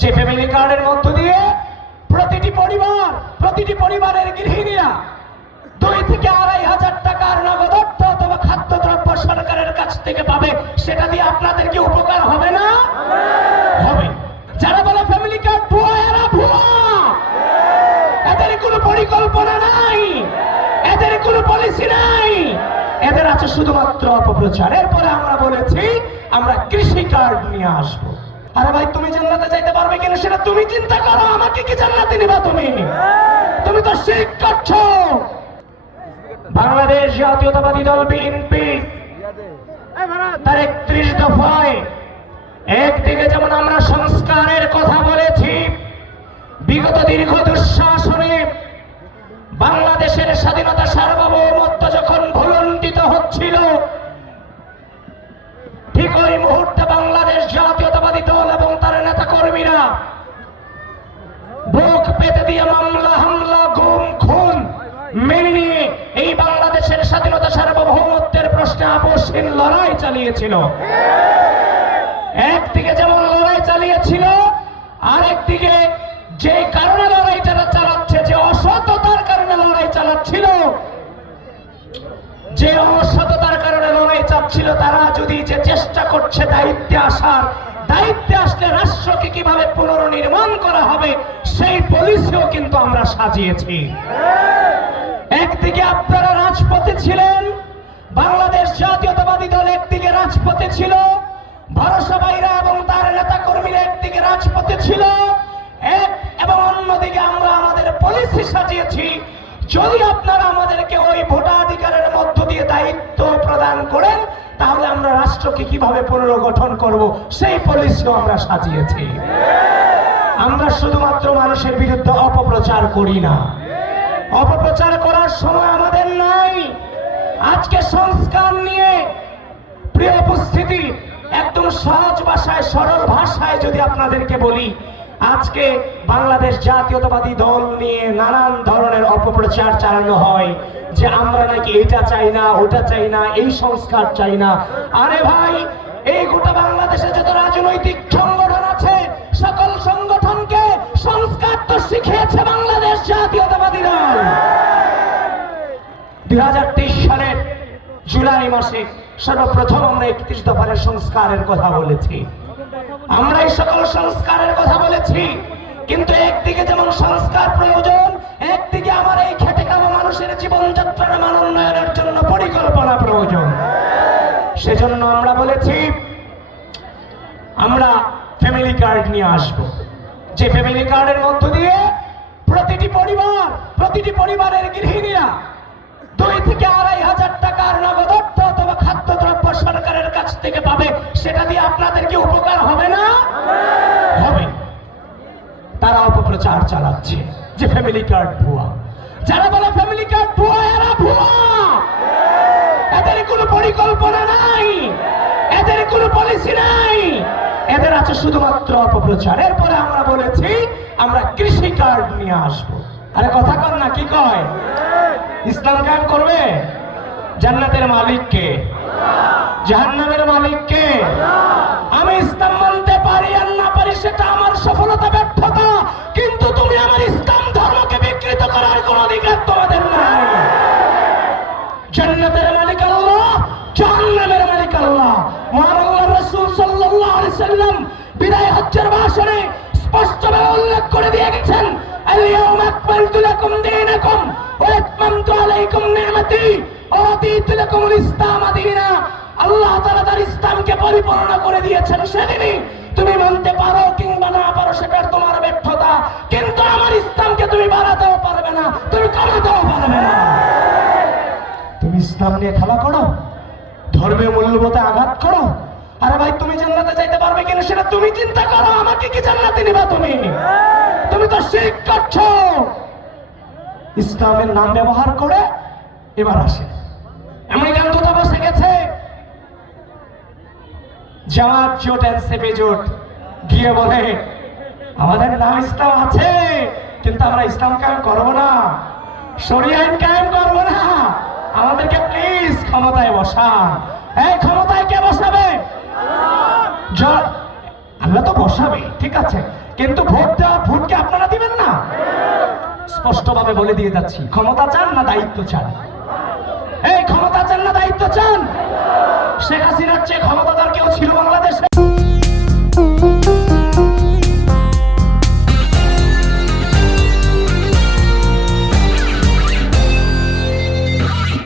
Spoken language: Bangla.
যে ফ্যামিলি কার্ডের মধ্য দিয়ে প্রতিটি পরিবারের গৃহিণীরা 2 থেকে 2,500 টাকার নগদ অর্থ অথবা খাদ্যদ্রব্য সরকারের কাছ থেকে পাবে, সেটা দিয়ে আপনাদের কি উপকার হবে না? হবে। যারা বলে ফ্যামিলি কার্ড ভুয়া, এরা ভুয়া। এদের কোনো পরিকল্পনা নাই, এদের কোনো পলিসি নাই, এদের আছে শুধুমাত্র অপপ্রচার। এরপরে আমরা বলেছি আমরা কৃষি কার্ড নিয়ে আসবো। আরে ভাই, তুমি জান্নাতে যাইতে পারবে কিনা সেটা তুমি চিন্তা করো, আমাকে কি জান্নাতে নিবা? তুমি তো শিরক করছো। বাংলাদেশ জাতীয়তাবাদী দল বিএনপি তার 31 দফায় একদিকে যেমন আমরা সংস্কারের কথা বলেছি, বিগত দীর্ঘ দুঃশাসনে বাংলাদেশের স্বাধীনতা সার্বভৌমত্ব যখন ভুলুণ্ঠিত হচ্ছিল, ঠিক ওই মুহূর্তে বাংলাদেশ জাতীয়তাবাদী দল এবং তার নেতা কর্মীরা বুক পেতে দিয়ে মামলা, হামলা, গুম, খুন মেনে নিয়ে এই বাংলাদেশের স্বাধীনতা সার্বভৌমত্বের প্রশ্নে আপোষহীন লড়াই চালিয়েছিল। একদিকে যেমন লড়াই চালিয়েছিল, আরেকদিকে যে কারণে লড়াইটা চালাচ্ছে, যে অসততার কারণে লড়াই চালাচ্ছিল, যে অসততার কারণে লড়াই চাচ্ছিল, তারা যদি যে চেষ্টা করছে দায়িত্বে আসলে রাষ্ট্রকে কিভাবে পুনর্নির্মাণ করা হবে সেই পলিসিও কিন্তু আমরা সাজিয়েছি। একদিকে আপনারা রাজপথে ছিলেন, বাংলাদেশ জাতীয়তাবাদী দল একদিকে রাজপথে ছিল, ভরসা ভাইরা এবং তার নেতা কর্মীরা একদিকে রাজপথে ছিল, এবং অন্যদিকে আমরা আমাদের পলিসি সাজিয়েছি। যদি আপনারা আমাদেরকে ওই ভোটাধিকারের মধ্য দিয়ে দায়িত্ব প্রদান করেন, তাহলে আমরা রাষ্ট্রকে কিভাবে পুনর্গঠন করব সেই পলিসিও আমরা সাজিয়েছি। আমরা শুধুমাত্র মানুষের বিরুদ্ধে অপপ্রচার করি না, অপপ্রচার করার সময় আমাদের নাই। আজকে সংস্কার নিয়ে প্রিয় উপস্থিতি, একদম সহজ ভাষায়, সরল ভাষায় যদি আপনাদেরকে বলি, আজকে বাংলাদেশ জাতীয়তাবাদী দল নিয়ে নানান ধরনের অপপ্রচার চালানো হয় যে আমরা নাকি এটা চাই না, ওটা চাই না, এই সংস্কার চাই না। আরে ভাই, এই গোটা বাংলাদেশে যত রাজনৈতিক সংগঠন আছে, সকল সংগঠনকে সংস্কার তো শিখিয়েছে বাংলাদেশ জাতীয়তাবাদী দল। 2023 সালের জুলাই মাসে সর্বপ্রথম আমরা 31 দফার সংস্কারের কথা বলেছি। আমরা এই সকল সংস্কারের কথা বলেছি, কিন্তু একদিকে যেমন সংস্কার প্রয়োজন, একদিকে আমার এই খেটে খাওয়া মানুষের জীবনযাত্রার মান উন্নয়নের জন্য পরিকল্পনা প্রয়োজন। সেজন্য আমরা বলেছি আমরা ফ্যামিলি কার্ড নিয়ে আসব, যে ফ্যামিলি কার্ডের মধ্য দিয়ে প্রতিটি পরিবারের গৃহিণীরা 2 থেকে 2,500 টাকার নগদ অর্থ অথবা খাদ্যদ্রব্য সরকারের কাছ থেকে পাবে, সেটা দিয়ে আপনাদের কি উপকার হবে না? হবে। তারা অপপ্রচার চালাচ্ছে যে ফ্যামিলি কার্ড ভুয়া। যারা বলে ফ্যামিলি কার্ড ভুয়া, এরা ভুয়া। এদের কোনো পরিকল্পনা নাই, এদের কোনো পলিসি নাই, এদের আছে শুধুমাত্র অপপ্রচার। এরপরে আমরা বলেছি আমরা কৃষি কার্ড নিয়ে আসবো। আরে কথা কর না, কি কয়? ইসলাম কায়েম করবে? জান্নাতের মালিক কে? জাহান্নামের মালিক কে? আমি ইসলাম মানতে পারি আর না পারি সেটা আমার সফলতা, ব্যর্থতা, কিন্তু তুমি আমার ইসলাম ধর্মকে বিকৃত করার কোন অধিকার তোমাদের নাই। জান্নাতের মালিক আল্লাহ, জাহান্নামের মালিক আল্লাহ। মহান আল্লাহর রাসূল সাল্লাল্লাহু আলাইহি সাল্লাম বিদায় হজ্জের ভাষণে স্পষ্টভাবে উল্লেখ করে দিয়ে গেছেন, আল-ইয়াওমা আকমালতু লাকুম দীনাকুম ওয়া আতমামতু আলাইকুম নি'মাতি ওয়া রাদিতু লাকুমুল ইসলাম দীনা। আল্লাহ তাআলা তার ইসলামকে পরিপূর্ণ করে দিয়েছেন। সেদিনই তুমি মানতে পারো কিংবা না পারো সেটা তোমার ব্যর্থতা, কিন্তু আমার ইসলামকে তুমি বাড়াতেও পারবে না, তুমি কমাতেও পারবে না। তুমি ইসলাম নিয়ে খেলা করো, ধর্মীয় মূল্যবোধে আঘাত করো। আরে ভাই, তুমি জান্নাতে যাইতে পারবে কিনা সেটা তুমি চিন্তা করো, আমাকে কি জান্নাতে নিবা? তুমি তো শিরক করছো। ইসলামের নাম ব্যবহার করে এবার আসে আমেরিকান কথা বসে গেছে, জামাত জোট, এনসিপি জোট গিয়ে বলে আমাদের নাম ইসলাম আছে, কিন্তু আমরা ইসলাম কায়েম করবো না, শরিয়া আইন কায়েম করবো না, আমাদেরকে প্লিজ ক্ষমতায় বসান। এই ক্ষমতায় কে বসাবে? আল্লাহ তো বসাবে, ঠিক আছে, কিন্তু ভোটকে আপনারা দিবেন না। স্পষ্টভাবে বলে দিয়ে যাচ্ছি, ক্ষমতা চান না দায়িত্ব চান? এই ক্ষমতা চান না দায়িত্ব চান? শেখ হাসিনার চেয়ে